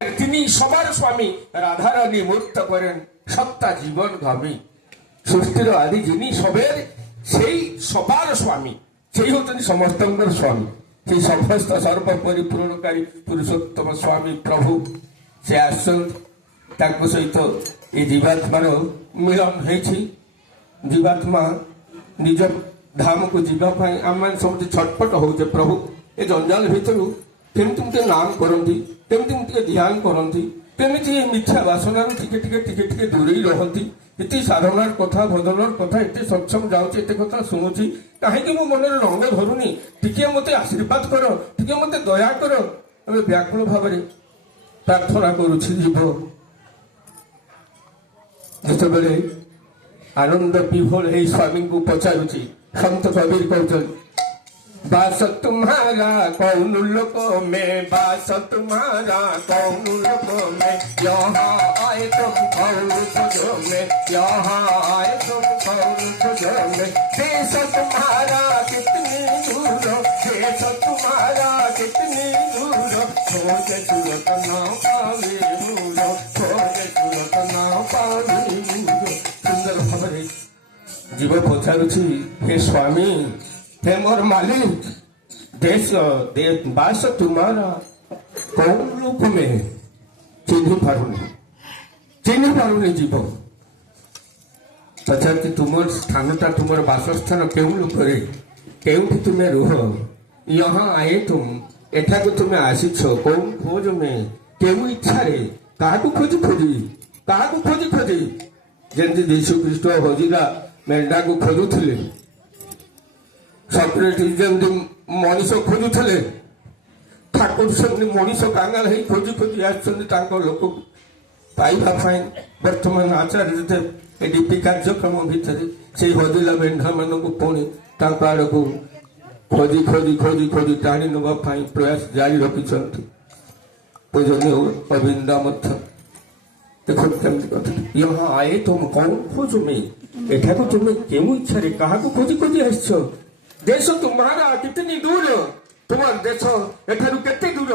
তিনি সবার স্বামী, রাধারানী মূর্ত করেন সত্তা জীবন গামী। সৃষ্টির আদি যিনি সবের, সেই সবার স্বামী, সেই হচ্ছেন সমস্তଙ୍କର স্বামী। সেই সমস্ত সর্ব পরিপূর্ণকাରୀ পুରୁଷୋତ୍ତମ ସ୍ୱାମୀ ପ୍ରଭୁ ସେ ଆସିଛନ୍ତି। ତାଙ୍କ ସହିତ ଏ ଜୀବାତ୍ମାର ମିଳନ ହେଇଛି। ଜୀବାତ୍ମା ନିଜ ଧାମକୁ ଯିବା ପାଇଁ ଆମେମାନେ ସମସ୍ତେ ଛଟପଟ ହଉଛେ। ପ୍ରଭୁ ଏ ଜଞ୍ଜାଳ ଭିତରୁ କେମିତି ଟିକେ ନାମ କରନ୍ତି, କେମିତି ଟିକେ ଧ୍ୟାନ କରନ୍ତି, କେମିତି ଏ ମିଥ୍ୟା ବାସନାରୁ ଟିକେ ଟିକେ ଟିକେ ଟିକେ ଦୂରେଇ ରହନ୍ତି। ଏତେ ସାଧନାର କଥା, ଭଜନର କଥା, ଏତେ ସତ୍ସଙ୍ଗ ଯାଉଛି, ଏତେ କଥା ଶୁଣୁଛି, କାହିଁକି ମୋ ମନରେ ରଙ୍ଗ ଧରୁନି? ଟିକେ ମୋତେ ଆଶୀର୍ବାଦ କର, ଟିକେ ମୋତେ ଦୟା କର। ଆମେ ବ୍ୟାକୁଳ ଭାବରେ ପ୍ରାର୍ଥନା କରୁଛି। ଯିବ ଯେତେବେଳେ ଆନନ୍ଦ ବିଭୋର ଏଇ ସ୍ୱାମୀଙ୍କୁ ପଚାରୁଛି, ସନ୍ଥ କବୀର କହୁଛନ୍ତି, बास तुम्हारा कौन लोक में, बास तुम्हारा कौन लोक में, यहाँ आए तुम कौन तुझो में, यहाँ आए तुम कौन तुझो में। देश तुम्हारा कितनी दूर, देश तुम्हारा कितनी दूर, छोड़ सूरत ना पावे दूर, छोड़ सूरत ना पावे दूर। सुंदर भाବରେ जीव पचारुछि, हे स्वामी, हे मोर मालिक, देश बास तुम्हारा कौन रूप में, चिन्ह पारुनी जीव। पचारती तुमर स्थानटा, तुमर बासस्थान केउं लोकरे, केउंठी तुमे रुह, यहाँ आए तुम, एठाकु तुमे आसीछ कौन खोज में, केउं इच्छारे, काहाकु खोजी खोजी, काहाकु खोजी खोजी। जेमती यीशु ख्रीष्ट हजिरा मेंढाकु खोजुथिले, ସକ୍ରେଟିସ୍ ଯେମିତି ମଣିଷ ଖୋଜୁଥିଲେ, ଠାକୁର ସେମିତି ମଣିଷ କାଙ୍ଗାଳ ହେଇ ଖୋଜି ଖୋଜି ଆସିଛନ୍ତି ତାଙ୍କ ଲୋକକୁ ପାଇବା ପାଇଁ। ବର୍ତ୍ତମାନ ଆଚାର୍ଯ୍ୟ ଏ ଡିପି କାର୍ଯ୍ୟକ୍ରମ ଭିତରେ ସେଇ ହଜିଲା ମେଣ୍ଢାମାନଙ୍କୁ ପୁଣି ତାଙ୍କ ଆଡ଼କୁ ଖୋଜି ଖୋଜି ଖୋଜି ଖୋଜି ଟାଣି ନେବା ପାଇଁ ପ୍ରୟାସ ଜାରି ରଖିଛନ୍ତି। ପୂଜନୀୟ ଅବିନ୍ଦା ମଧ୍ୟ ଦେଖନ୍ତୁ କେମିତି କଥା, यहाँ आए तुम कौन खोज में, ଏଠାକୁ ତୁମେ କେଉଁ ଇଚ୍ଛାରେ କାହାକୁ ଖୋଜି ଖୋଜି ଆସିଛ? देश तुम्हारा कितनी दूर, तुम्हार देश एठारू केते दूर,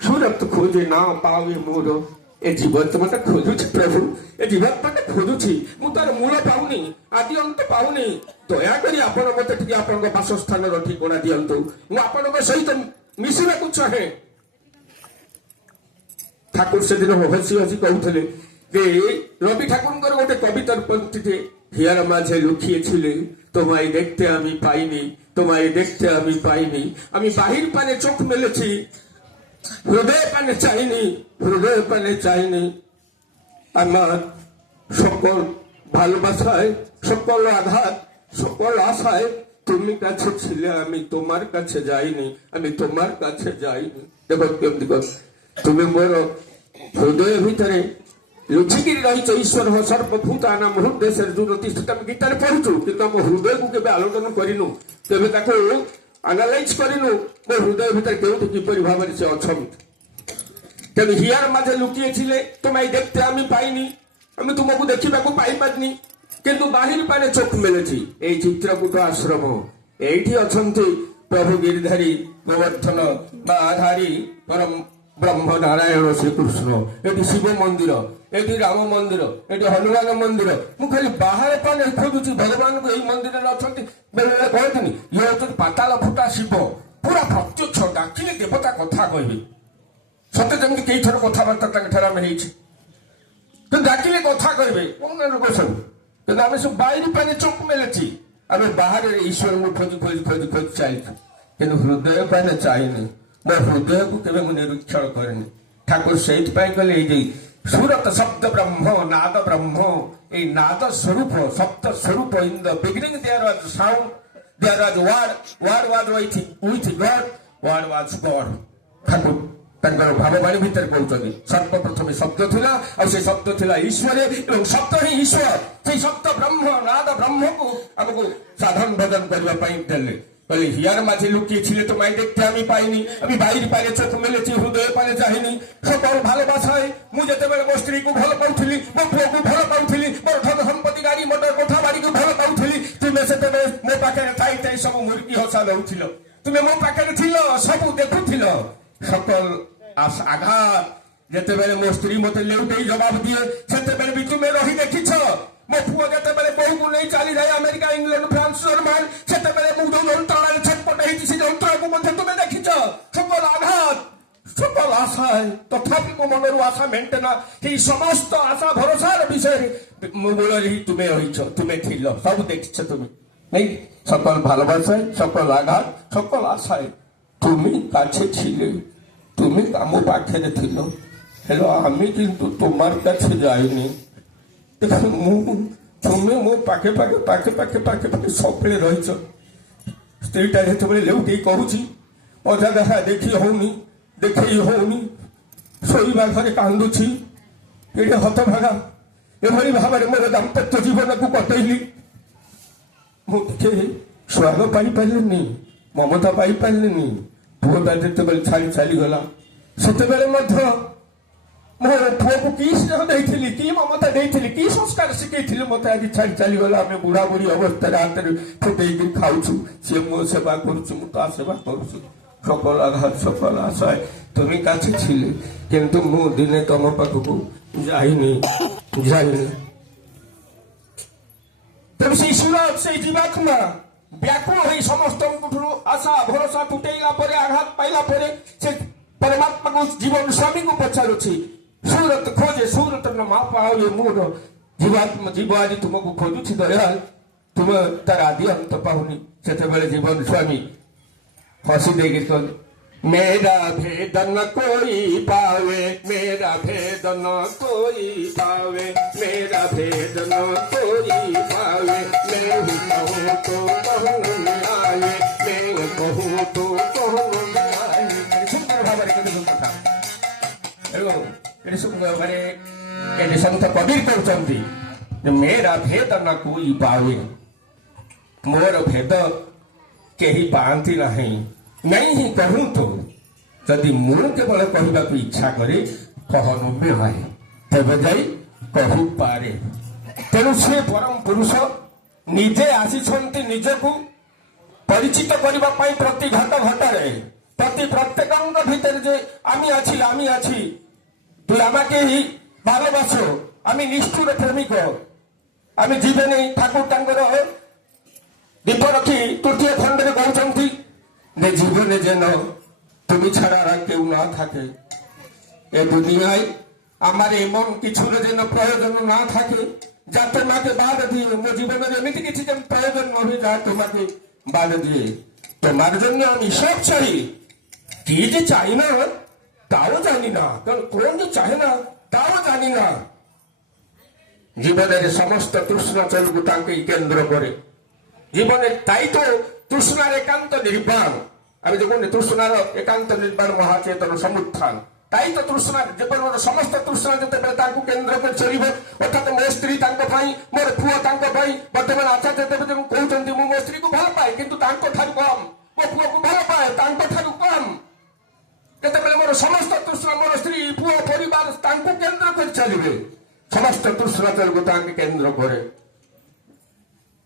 सूरत खोजे ना पावे मोर। ए जीवात्माटा खोजुछि प्रभु, ए जीवात्माटा खोजुछि, मु तार मूल पाउनी, आदि अंत पाउनी। दया करी आपण मते ठीक आपनक बासस्थान र ठिकाना दियंतु, मु आपनक सहित मिसिबाकु चाहे। ठाकुर से दिन हसी हसी कहूଥିଲେ যে রবি ঠাকুরଙ୍କର ଗୋଟେ কবিতার পংক্তিতে, হিয়ার মাঝে লুকিয়ে ছিলে, তোমায় দেখতে আমি পাইনি, তোমায় দেখতে আমি পাইনি, আমি বাহির পানে চোখ মেলেছি, হৃদয় পানে চাইনি, হৃদয় পানে চাইনি। আমার সকল ভালোবাসায়, সকল আঘাত, সকল আশায় তুমি কাছে ছিলে, আমি তোমার কাছে যাইনি, আমি তোমার কাছে যাইনি। দেখো কেমনি কর, তুমি মোর হৃদয় ভিতরে লুচিকিরি রহিছ। ঈশ্বর সর্বভূতানাম হৃদয় জ্যোতিষ্ঠিত। আমি গীতাରେ ପଢୁଛୁ, କିନ୍ତୁ ଆମ ହୃଦୟକୁ କେବେ ଆଲୋଚନ କରିନୁ, କେବେ ତାକୁ ଆନାଲାଇଜ କରିନୁ। ମୋ ହୃଦୟ ଭିତରେ କେଉଁଠି କିପରି ଭାବରେ ସେ ଅଛନ୍ତି। ତେଣୁ ହିଆର ମାঝে ଲୁକିয়ে ছিলে, তোমায় দেখতে আমি পাইনি, আমি ତୁମକୁ ଦେଖିବାକୁ ପାଇପାରିନି, କିନ୍ତୁ ବାহিର ପାନେ ଚୋখ মেলেছি। এই ଚିତ୍ରକୂଟ ଆଶ୍ରମ, এইଠି ଅଛନ୍ତି ପ୍ରଭୁ ଗିରିଧାରୀ ଗୋବର୍ଦ୍ଧନ ବା ଆଧାରୀ ପରମ ବ୍ରହ୍ମ ନାରାୟଣ ଶ୍ରୀକୃଷ୍ଣ। ଏଠି ଶିବ ମନ୍ଦିର, ଏଠି ରାମ ମନ୍ଦିର, ଏଠି ହନୁମାନ ମନ୍ଦିର। ମୁଁ ଖାଲି ବାହାରେ ପାନେ ଖୋଜୁଛି ଭଗବାନଙ୍କୁ ଏଇ ମନ୍ଦିରରେ ଅଛନ୍ତି। ବେଳେବେଳେ କହନ୍ତିନି, ଇଏ ହଉଛନ୍ତି ପାତାଳ ଫୁଟା ଶିବ, ପୁରା ପ୍ରତ୍ୟକ୍ଷ, ଡାକିଲେ ଦେବତା କଥା କହିବେ। ସତେ ଯେମିତି କେଇଥର କଥାବାର୍ତ୍ତା ତାଙ୍କଠାରେ ଆମେ ହେଇଛି, କିନ୍ତୁ ଡାକିଲେ କଥା କହିବେ କଣ ଲୋକ ସବୁ। କିନ୍ତୁ ଆମେ ସବୁ ବାଇରି ପାନେ ଚୋখ মেলেছি, ଆମେ ବାହାରେ ଈଶ୍ୱରଙ୍କୁ ଖୋଜି ଖୋଜି ଖୋଜି ଖୋଜି ଚାଲିଛୁ, କିନ୍ତୁ ହୃଦୟ ପାନେ ଚାହିଁନି। ମୋ ହୃଦୟକୁ କେବେ ମୁଁ ନିରୀକ୍ଷଣ କରେନି। ଠାକୁର ସେଇଥିପାଇଁ କହିଲେ, ଏଇ ଯେ ସୁରତ ଶବ୍ଦ ବ୍ରହ୍ମ, ନାଦ ବ୍ରହ୍ମ, এই নাদ স্বরূপ, সপ্ত স্বরূপ। In the beginning there was sound, there was word, word was with God, word was God. Thakur ତାଙ୍କର ଭାବବାଣୀ ଭିତରେ କହୁଛନ୍ତି, ସର୍ବପ୍ରଥମେ ଶବ୍ଦ ଥିଲା, ଆଉ ସେ ଶବ୍ଦ ଥିଲା ଈଶ୍ୱର, ଏବଂ ଶବ୍ଦ ହିଁ ଈଶ୍ୱର। ସେଇ ଶବ୍ଦ ବ୍ରହ୍ମ, ନାଦ ବ୍ରହ୍ମକୁ ଆମକୁ ସାଧନ ଭଜନ କରିବା ପାଇଁ ଦେଲେ। বলে হিয়ার মাঝে লুকিয়েছিলে, তোমায় দেখতে আমি পাইনি, আমি বাইরে পানে চোখ মেলেছি, হৃদয় পানে চাহিনি। সকল ভালোবাসায় ମୁଁ ଯେତେବେଳେ ମୋ ସ୍ତ୍ରୀକୁ ଭଲ ପାଉଥିଲି, ମୋ ପୁଅକୁ ଭଲ ପାଉଥିଲି, ମୋର ଧନ ସମ୍ପତ୍ତି, ଗାଡି ମଟର, କୋଠା ବାଡିକୁ ଭଲ ପାଉଥିଲି, ତୁମେ ସେତେବେଳେ ମୋ ପାଖରେ ଥାଇ ଥାଇ ସବୁ ମୁରୁକି ହସା ଦଉଥିଲ। ତୁମେ ମୋ ପାଖରେ ଥିଲ, ସବୁ ଦେଖୁଥିଲ। সকল আঘাত ଯେତେବେଳେ ମୋ ସ୍ତ୍ରୀ ମତେ ଲେଉଟେଇ ଜବାବ ଦିଏ ସେତେବେଳେ ବି ତୁମେ ରହି ଦେଖିଛ। ମୋ ପୁଅ ଯେତେବେଳେ ବୋହୂକୁ ନେଇ ଚାଲିଯାଏ ଆମେରିକା, ଇଂଲଣ୍ଡ, ଫ୍ରାନ୍ସ, ଜର୍ମାନ, ସେତେବେଳେ ମୁଁ ଯୋଉ ଯନ୍ତ୍ରଣାରେ ଛଟପଟ ହେଇଛି ସେ ଯନ୍ତ୍ରଣାକୁ ମଧ୍ୟ ତୁମେ ଦେଖିଛ। সকল আঘাত, সকল আশায় তথাপি ମୋ ମନରୁ ଆଶା ମେଣ୍ଟେ ନା। এই সমস্ত আশা ভরসার বিষয়ে মূଳରେ ହିଁ ତୁମେ ରହିଛ, ତୁମେ ଥିଲ, ସବୁ ଦେଖିଛ তুমি। নেই সকল ভালোবাসায়, সকল আঘাত, সকল আশায় তুমি কাছে ছিলে, তুমি ଆମ ପାଖରେ ଥିଲ। ହେଲେ আমি কিন্তু তোমার কাছে যাইনি। তুমি ମୋ ପାଖେ ପାଖେ ପାଖେ ପାଖେ ପାଖେ ପାଖେ ସବୁବେଳେ ରହିଛ। ସ୍ତ୍ରୀଟା ଯେତେବେଳେ ଲେଉଟେଇ କହୁଛି ଅଜା ଦେଖା ଦେଖି ହଉନି, ଦେଖେଇ ହଉନି, ଶୋଇବା ଘରେ କାନ୍ଦୁଛି, ଏଠି ହତଭାଗା, ଏଭଳି ଭାବରେ ମୋର ଦାମ୍ପତ୍ୟ ଜୀବନକୁ କଟେଇଲି। ମୁଁ ଟିକେ ସ୍ୱାଦ ପାଇପାରିଲିନି, ମମତା ପାଇପାରିଲିନି। ପୁଅଟା ଯେତେବେଳେ ଛାଡ଼ି ଚାଲିଗଲା ସେତେବେଳେ ମଧ୍ୟ ମୋର ପୁଅକୁ କି ସ୍ନେହ ଦେଇଥିଲି, କି ମମତା ଦେଇଥିଲି, କି ସଂସ୍କାର ଶିଖେଇଥିଲି, ମତେ ଆଜି ଛାଡ଼ି ଚାଲିଗଲା। ଆମେ ବୁଢା ବୁଢୀ ଅବସ୍ଥାରେ ହାତରେ ଫୁଟେଇକି ଖାଉଛୁ, ସିଏ ମୋ ସେବା କରୁଛି, ମୁଁ ତା ସେବା କରୁଛି। সকল আঘাত, সকল আশায় তুমি কাছে ছিলে, কিন্তু ମୁଁ ଦିନେ ତମ ପାଖକୁ যাইনি। ତେଣୁ ସେଇ ସୁରତ, ସେଇ ଜୀବାତ୍ମା ବ୍ୟାକୁଳ ହୋଇ ସମସ୍ତଙ୍କଠୁ ଆଶା ଭରସା ଟୁଟେଇଲା ପରେ, ଆଘାତ ପାଇଲା ପରେ ସେ ପରମାତ୍ମାକୁ, ଜୀବନ ସ୍ୱାମୀଙ୍କୁ ପଚାରୁଛି, ସୁରତ ଖୋଜେ, ସୁରତ ମା ପାଓ, ଏ ମୋର ଜୀବାତ୍ମା ଜୀବ ଆଜି ତୁମକୁ ଖୋଜୁଛି ଦୟାଲ, ତୁମେ ତାର ଆଦି ଅନ୍ତ ପାଉନି। ସେତେବେଳେ ଜୀବନ ସ୍ୱାମୀ हंसी देगी तो मेरा भेद न कोई पावे, मेरा भेद न कोई पावे, मेरा भेद न कोई पावे, मैं कहूँ तो कहूँ में आए, मैं कहूँ तो कहूँ में आए। सुंदर भाବରେ କିନ୍ତୁ କଥା ଏବଂ ଏଠି ସୁନ୍ଦର ଭାବରେ ଏଠି ସନ୍ଥ କବୀର କହୁଛନ୍ତି ଯେ मेरा भेद न कोई पावे, ମୋର ଭେଦ କେହି ପାଆନ୍ତି ନାହିଁ। नहीं ही कहूं तो यदि ମୁଁ କେବଳ କହିବାକୁ ଇଚ୍ଛା କରେ କହନୁମେ ହଏ, ତେବେ ଯାଇ କହୁ ପାରେ। ତେଣୁ ସେ ପରମ ପୁରୁଷ ନିଜେ ଆସିଛନ୍ତି ନିଜକୁ ପରିଚିତ କରିବା ପାଇଁ ପ୍ରତି ଘଟ ଘଟରେ, ପ୍ରତି ପ୍ରତ୍ୟେକଙ୍କ ଭିତରେ ଯେ আমি আছি, আমি আছি, তুই আমাকে ভালোবাসো, আমি নিষ্ঠুর প্রেমিক, আমি জীবনে ঠাকুর তাঙ্কর দীপ রখি তৃতীয় খণ্ডরে কହୁଛନ୍ତି যে জীবনে যেন তুমি ছাড়া আর কেউ না থাকে, এ দুনিয়ায় আমার এমন কিছুর যেন প্রয়োজন না থাকে যা তোমাকে বাদ দিয়ে, ମୋ জীবনের এমনি কিছু যেন প্রয়োজন নহে যা তোমাকে বাদ দিয়ে, তোমার জন্য আমি সব চাই। কি যে চাই না তাও জানি না, কারণ কোন যে চায় না তাও জানি না। জীবনের সমস্ত তৃষ্ণা চলবু তাকেই কেন্দ্র করে, জীবনের তাই তো তৃষ্ণার একান্ত নির্বাণ। আমি দেখুন তৃষ্ণার একান্ত নির্বাণ মহাচেতন সমুত্থান, তাই তো তৃষ্ণার জীবনের সমস্ত তৃষ্ণা যেତେବେଳେ ତାଙ୍କୁ କେନ୍ଦ୍ର କରି ଚଳିବ, ଅର୍ଥାତ ମୋ ସ୍ତ୍ରୀ ତାଙ୍କ ପାଇଁ, ମୋର ପୁଅ ତାଙ୍କ ପାଇଁ। ବର୍ତ୍ତମାନ ଆଚାର୍ଯ୍ୟ ଦେବଦେବ କହୁଛନ୍ତି ମୁଁ ମୋ ସ୍ତ୍ରୀକୁ ଭଲ ପାଏ କିନ୍ତୁ ତାଙ୍କ ଠାରୁ କମ୍, ମୋ ପୁଅକୁ ଭଲ ପାଏ ତାଙ୍କ ଠାରୁ କମ୍। ଯେତେବେଳେ ମୋର ସମସ୍ତ ତୃଷ୍ଣା, ମୋର ସ୍ତ୍ରୀ, ପୁଅ, ପରିବାର ତାଙ୍କୁ କେନ୍ଦ୍ର କରି ଚାଲିବେ, ସମସ୍ତ ତୃଷ୍ଣା ଚଳିବ ତାଙ୍କୁ କେନ୍ଦ୍ର করে।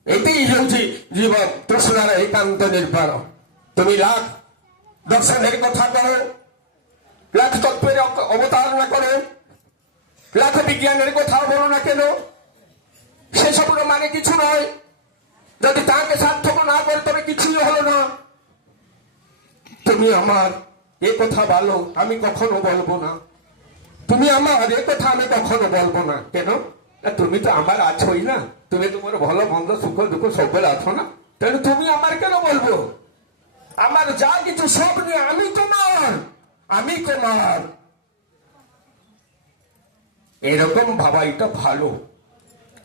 এটাই হচ্ছে জীবন তৃষ্ণার একান্ত নির্বাণ। তুমি লাখ দর্শনের কথা করো, লাখ তত্ত্বের অবতারণা করো, লাখ বিজ্ঞানের কথা বলো না কেন, সেসবের মানে কিছু নয়। যদি তাকে সার্থক না করে তবে কিছুই হলো না। তুমি আমার এ কথা বলো, আমি কখনো বলবো না। তুমি আমার এ কথা আমি কখনো বলবো না। কেন? তুমি তো আমার আছোই না, তুমি তোমার ভালো মন্দ সুখ দুঃখ সববেলা আছো না, তেমন তুমি আমার কেন বলবো? আমার যা কিছু সব নিয়ে আমি তোমার, আমি তোমার, এরকম ভাবা এটা ভালো,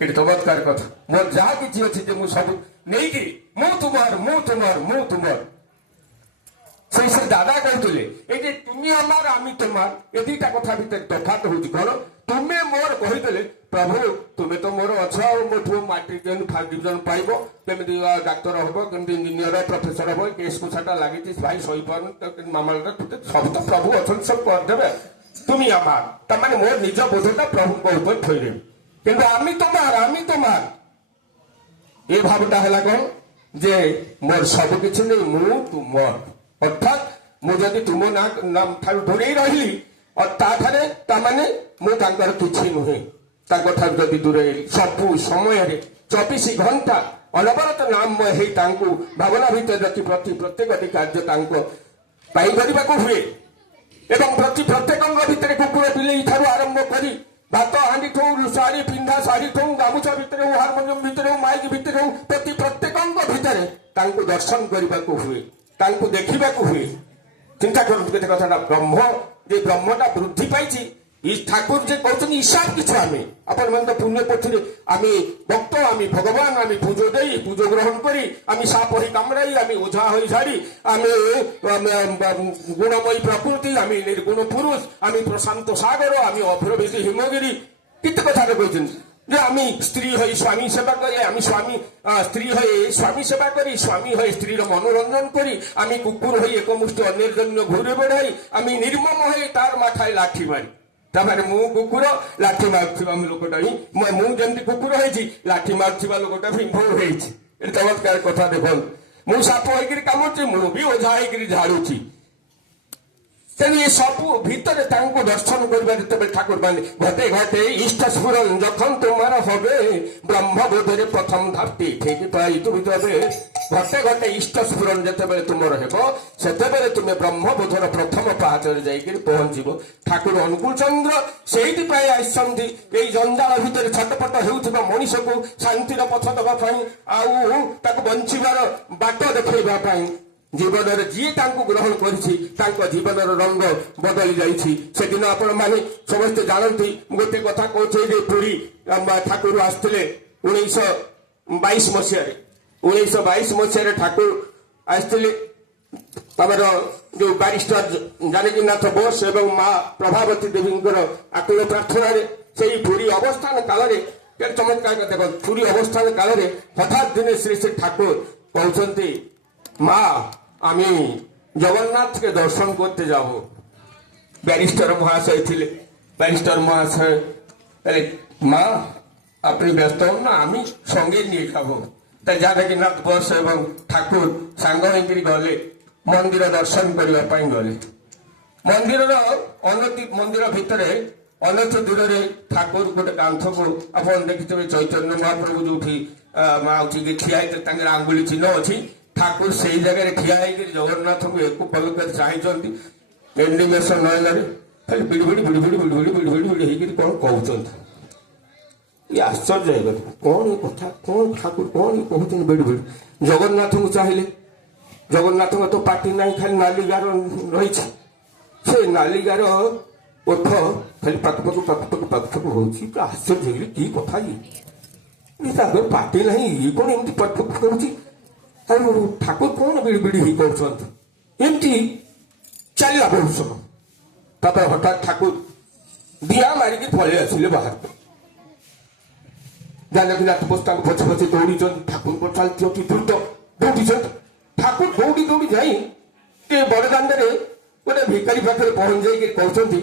এটা চমৎকার কথা। মোর যা কিছু আছে যে মু সব নেইকি ମୁଁ তোমার, ମୁଁ তোমার, ମୁଁ তোমার। সেই সে দাদা কହୁଥିଲେ এই যে তুমি আমার আমি তোমার, এ দুইটা কথা ভিতরে তফাৎ হଉଛି କଣ? ତୁମେ ମୋର କହିଦେଲେ ପ୍ରଭୁ ତୁମେ ତ ମୋର ଅଛ, ଆଉ ମୋ ପୁଅ ମାଟ୍ରିକ ଫାର୍ଷ୍ଟ ଡିଭିଜନ ପାଇବ, କେମିତି ଡାକ୍ତର ହବ, କେମିତି ଇଞ୍ଜିନିୟର ପ୍ରଫେସର ହବ, କେସ୍ କୁଛାଟା ଲାଗିଛି ଭାଇ ସହିପାରୁନି, ମାମଲାଟା ସବୁ ତ ପ୍ରଭୁ ଅଛନ୍ତି, ସବୁ କରିଦେବେ। তুমি আমার, তার মানে মোর নিজ বোধটা প্রভুଙ୍କ উপর ଥୋଇଦେବି। কিন্তু আমি তোমার, আমি তোমার, এ ভাবটা ହେଲା କଣ যে মোর ସବୁকিছু নেই, ମୁଁ ତୁମର। অর্থাৎ ମୁଁ ଯଦି ତୁମ ନା ଠାରୁ ଦୂରେଇ ରହିଲି ତାଠାରେ ତାମାନେ ମୁଁ ତାଙ୍କର କିଛି ନୁହେଁ। ତାଙ୍କଠାରୁ ଯଦି ଦୂରେଇଲି ସବୁ ସମୟରେ 24 ଘଣ୍ଟା ଅନବରତ ନାମମୟ ହେଇ ତାଙ୍କୁ ଭାବନା ଭିତରେ ରଖି ପ୍ରତ୍ୟେକଟି କାର୍ଯ୍ୟ ତାଙ୍କ ପାଇଁ କରିବାକୁ ହୁଏ। ଏବଂ ପ୍ରତ୍ୟେକଙ୍କ ଭିତରେ କୁକୁର ବିଲେଇ ଠାରୁ ଆରମ୍ଭ କରି ଭାତ ହାଣ୍ଡି ଠୁ ଶାଢୀ ପିନ୍ଧା ଶାଢୀ ଠୁ ଗାମୁଛା ଭିତରେ ହଉ ହାରମୋନିୟମ ଭିତରେ ହଉ ମାଇକ ଭିତରେ ହଉ ପ୍ରତ୍ୟେକଙ୍କ ଭିତରେ ତାଙ୍କୁ ଦର୍ଶନ କରିବାକୁ ହୁଏ, ତାଙ୍କୁ ଦେଖିବାକୁ ହୁଏ। ଚିନ୍ତା କରନ୍ତୁ କେତେ କଥାଟା ବ୍ରହ୍ମ ଯେ ବ୍ରହ୍ମଟା ବୃଦ୍ଧି ପାଇଛି। ଠାକୁର ଯେ କହୁଛନ୍ତି ହିସାବ କିଛି ଆମେ ଆପଣମାନେ ତ ପୁଣ୍ୟ ପଛରେ ଆମେ ଭକ୍ତ ଆମେ ଭଗବାନ ଆମେ ପୂଜ ଦେଇ ପୂଜ ଗ୍ରହଣ କରି ଆମେ ସାପ ହୋଇ କାମড়াই ଆମେ ଓଝା ହୋଇ ଝାଡ଼ି ଆମେ ଗୁଣମୟୀ ପ୍ରକୃତି ଆମେ ନିର୍ଗୁଣ ପୁରୁଷ ଆମେ ପ୍ରଶାନ୍ତ ସାଗର ଆମେ ଅଭ୍ରବେଦୀ ହିମଗିରି କେତେ କଥାରେ କହିଛନ୍ତି যে আমি স্ত্রী হয়ে স্বামী সেবা করি আমি স্ত্রী হয়ে স্বামী সেবা করি স্বামী হয়ে স্ত্রীর মনোরঞ্জন করি আমি কুকুর হয়ে একমুষ্টি অন্যের জন্য ঘুরে বেড়াই আমি নির্মম হয়ে তার মাথায় লাঠি মারি। তারপরে মু কুকুর লাঠি মারুଥିବା ଲୋକଟା ହିଁ ମୁଁ ଯେମିତି କୁକୁର ହେଇଛି ଲାଠି ମାରୁଥିବା ଲୋକଟା ବି ମୁଁ ହେଇଛି। ଏଠି ଚମତ୍କାର କଥା ଦେଖନ୍ତୁ ମୁଁ ସାପ ହେଇକିରି କାମୁଡୁଛି ମୁଁ ବି ଓଝା ହେଇକିରି ଝାଡୁଛି। ତେଣୁ ଏ ସବୁ ଭିତରେ ତାଙ୍କୁ ଦର୍ଶନ କରିବା ଯେତେବେଳେ ଠାକୁର ମାନେ ଘଟେ ଘଟେ ଇଷ୍ଟ ସ୍ଫୁରଣ যখন তোমার হবে ব্রহ্মবোধরে প্রথম ধাপটি ঠিক পাই তুমি তবে ঘটে ঘটে ইষ্ট স্ফুରଣ যেତେବେଳେ ତୁମର ହେବ ସେତେବେଳେ ତୁମେ ବ୍ରହ୍ମବୋଧର ପ୍ରଥମ ପାହାଚରେ ଯାଇକରି ପହଞ୍ଚିବ। ଠାକୁର ଅନୁକୂଳ ଚନ୍ଦ୍ର ସେଇଥିପାଇଁ ଆସିଛନ୍ତି ଏଇ ଜଞ୍ଜାଳ ଭିତରେ ଛଟପଟ ହେଉଥିବା ମଣିଷକୁ ଶାନ୍ତିର ପଥ ଦେବା ପାଇଁ ଆଉ ତାକୁ ବଞ୍ଚିବାର ବାଟ ଦେଖେଇବା ପାଇଁ। ଜୀବନରେ ଯିଏ ତାଙ୍କୁ ଗ୍ରହଣ କରିଛି ତାଙ୍କ ଜୀବନର ରଙ୍ଗ ବଦଳି ଯାଇଛି। ସେଦିନ ଆପଣମାନେ ସମସ୍ତେ ଜାଣନ୍ତି ମୁଁ ଗୋଟେ କଥା କହୁଛି ଯେ ପୁରୀ ଠାକୁର ଆସିଥିଲେ 1922 ମସିହାରେ 1922 ମସିହାରେ ଠାକୁର ଆସିଥିଲେ। ଆମର ଯୋଉ ବାରିଷ୍ଟର ଜାନକୀନାଥ ବୋଷ ଏବଂ ମା ପ୍ରଭାବତୀ ଦେବୀଙ୍କର ଆକୁଳ ପ୍ରାର୍ଥନାରେ ସେଇ ପୁରୀ ଅବସ୍ଥାନ କାଳରେ ଚମତ୍କାର ଦେଖ ପୁରୀ ଅବସ୍ଥାନ କାଳରେ ହଠାତ୍ ଦିନେ ଶ୍ରୀ ଶ୍ରୀ ଠାକୁର କହୁଛନ୍ତି মা আমি জগন্নাথকে দর্শন করতে যাব। ব্যারিস্টার মহাশয় ছিলেন ব্যারিস্টার মহাশয় মা আপনি ব্যস্ত হন না আমি সঙ্গে নিয়ে খাবো। তাই জানকীনাথ বোস এবং ঠাকুর সাঙ্গ হয়ে গলে মন্দির দর্শন করা গলে। মন্দির ভিতরে অনেক দূরে ঠাকুর গোটে কান্থକୁ ଆପଣ ଦେଖିଥିବେ ଚୈତନ୍ୟ ମହାପ୍ରଭୁ ଯୋଉଠି ମାଉଚି ଠିଆ ହେଇଥିଲେ ତାଙ୍କର ଆଙ୍ଗୁଳି ଚିହ୍ନ ଅଛି। ଠାକୁର ସେଇ ଜାଗାରେ ଠିଆ ହେଇକିରି ଜଗନ୍ନାଥଙ୍କୁ ଏକ ପଲକରେ ଚାହିଁଛନ୍ତି। ଏଣ୍ଡିମେସନ ନହେଲାରେ ଖାଲି ବିଡ଼ି ବିଡ଼ି ବିଡ଼ି ବିଡ଼ି ବିଡ଼ି ବିଡ଼ି ବିଡ଼ି ବିଡ଼ି ବିଡ଼ି ହେଇକିରି କଣ କହୁଛନ୍ତି। ଇଏ ଆଶ୍ଚର୍ଯ୍ୟ ହେଇଗଲେ କଣ ଏ କଥା କଣ ଠାକୁର କଣ କହୁଛନ୍ତି ବିଡ଼ି ବିଡ଼ି। ଜଗନ୍ନାଥଙ୍କୁ ଚାହିଁଲେ ଜଗନ୍ନାଥଙ୍କ ତ ପାଟି ନାହିଁ ଖାଲି ନାଲି ଗାର ରହିଛି। ସେ ନାଲି ଗାର ଓଠ ଖାଲି ପାଖ ହଉଛି ଆଶ୍ଚର୍ଯ୍ୟ ହେଇଗଲେ କି କଥା ଇଏ ତାଙ୍କର ପାଟି ନାହିଁ ଇଏ କଣ ଏମିତି ପାଖ କରୁଛି। ଠାକୁର କଣ ବିଡ଼ି ବିଡ଼ି ହେଇ କରୁଛନ୍ତି ଏମିତି ଚାଲିଲା ବହୁତ ସମୟ। ତାପରେ ହଠାତ୍ ଠାକୁର ଦିଆ ମାରିକି ପଳେଇ ଆସିଲେ ବାହାରକୁ। ଜାନକୀନାଥ ବୋଷ ତାଙ୍କୁ ପଛେ ପଛେ ଦୌଡ଼ିଛନ୍ତି। ଠାକୁର ଚାଲିଛି ଅତି ଦ୍ରୁତ ଦୌଡ଼ିଛନ୍ତି। ଠାକୁର ଦୌଡ଼ି ଦୌଡ଼ି ଯାଇ ଏ ବଡ଼ଦାଣ୍ଡରେ ଗୋଟେ ଭିକାରୀ ପାଖରେ ପହଞ୍ଚି ଯାଇକି କହୁଛନ୍ତି